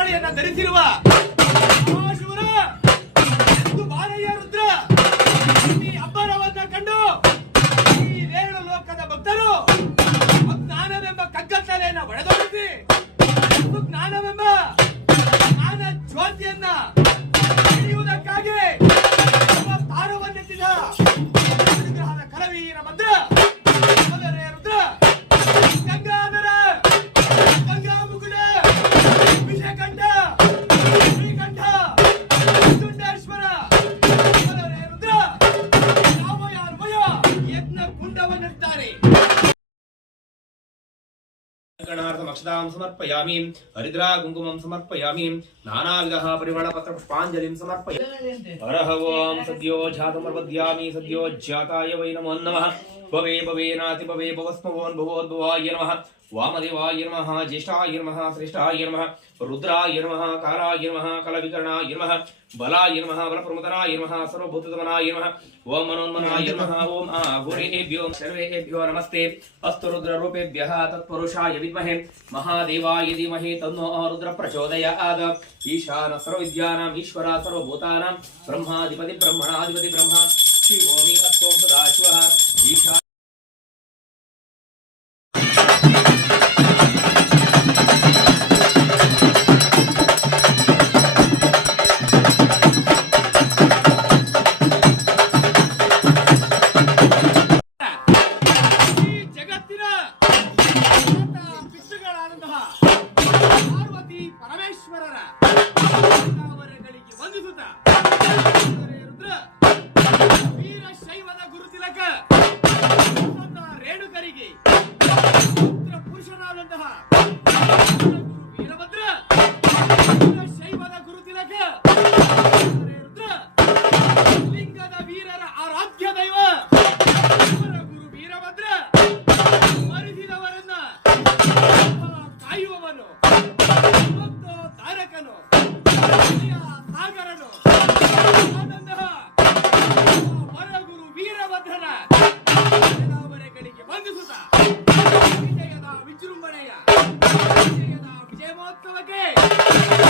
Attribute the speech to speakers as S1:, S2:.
S1: ಸರಪಳಿಯನ್ನ ಧರಿಸಿರುವ ಮಹಾಶಿವರ ಬಾರಯ್ಯ ರುದ್ರ ಈ ಅಬ್ಬರವನ್ನ ಕಂಡು ಈ ರೇಣು ಲೋಕದ ಭಕ್ತರು ಜ್ಞಾನವೆಂಬ ಕಗ್ಗತ್ತಲೆಯನ್ನ ಒಡೆದೊಳಿಸಿ ಜ್ಞಾನವೆಂಬ ಜ್ಞಾನ ಜ್ಯೋತಿಯನ್ನ ತಿಳಿಯುವುದಕ್ಕಾಗಿ ತಮ್ಮ ತಾರವನ್ನೆತ್ತಿದ ವಿಗ್ರಹದ ಕಲವೀರ
S2: गणार्थम मक्षदाम समर्पयामि हरिद्रा कुङ्कुमं समर्पयामि नानाविधः परिमळपत्र पुष्पाञ्जलिं समर्पयामि हरः ओं सद्यो जातं सद्यो जाताय वै नमो नमः भवे भवे नातिभवे भवस्मभोन् भवोद्भवाय नमः। वामदेवाय नमः, ज्येष्ठाय नमः, श्रेष्ठाय नमः, रुद्राय नमः, काराय नमः, कलविकरणाय नमः, बलाय नमः बलप्रमुदनाय नमः सर्वभूतदमनाय नमः। ॐ मनोन्मनाय नमः ॐ आहुरेभ्यो, सर्वेभ्यो नमस्ते। अस्तु रुद्ररूपेभ्यः तत्पुरुषाय विद्महे। महादेवाय धीमहे, तन्नो रुद्र प्रचोदयात्। ईशान सर्वविद्यानाम् ईश्वरा सर्वभूतानां ब्रह्माधिपति ब्रह्मणाधिपति ब्रह्मा। ಬ್ರಹ್ಮ ಶಿವೋಮಿ ಅಸ್ತೋಂ ಸದಾಶಿವಃ ಈಶಾ
S1: ಈ ಜಗತ್ತಿನ ಪಿತೃಗಳಾದಂತಹ ಪಾರ್ವತಿ ಪರಮೇಶ್ವರರ ನರಸಿಂಹ ವೀರಭದ್ರ ಶೈವದ ಗುರುತಿಲಕ. ಲಿಂಗದ ವೀರರ ಆರಾಧ್ಯ ದೈವ. ಗುರು ವೀರಭದ್ರ, ಮರಿದಿನವರನ್ನ ಕಾಯುವವನು. ಮತ್ತು ತಾರಕನು. ಸಾಗರನು. ಆನಂದ. ವರಗುರು ವೀರಭದ್ರನ. ಗಳಿಗೆ ಬಂಧಿಸುತ್ತ ವಿಜೃಂಭಣೆಯ ವಿಜಯೋತ್ಸವಕ್ಕೆ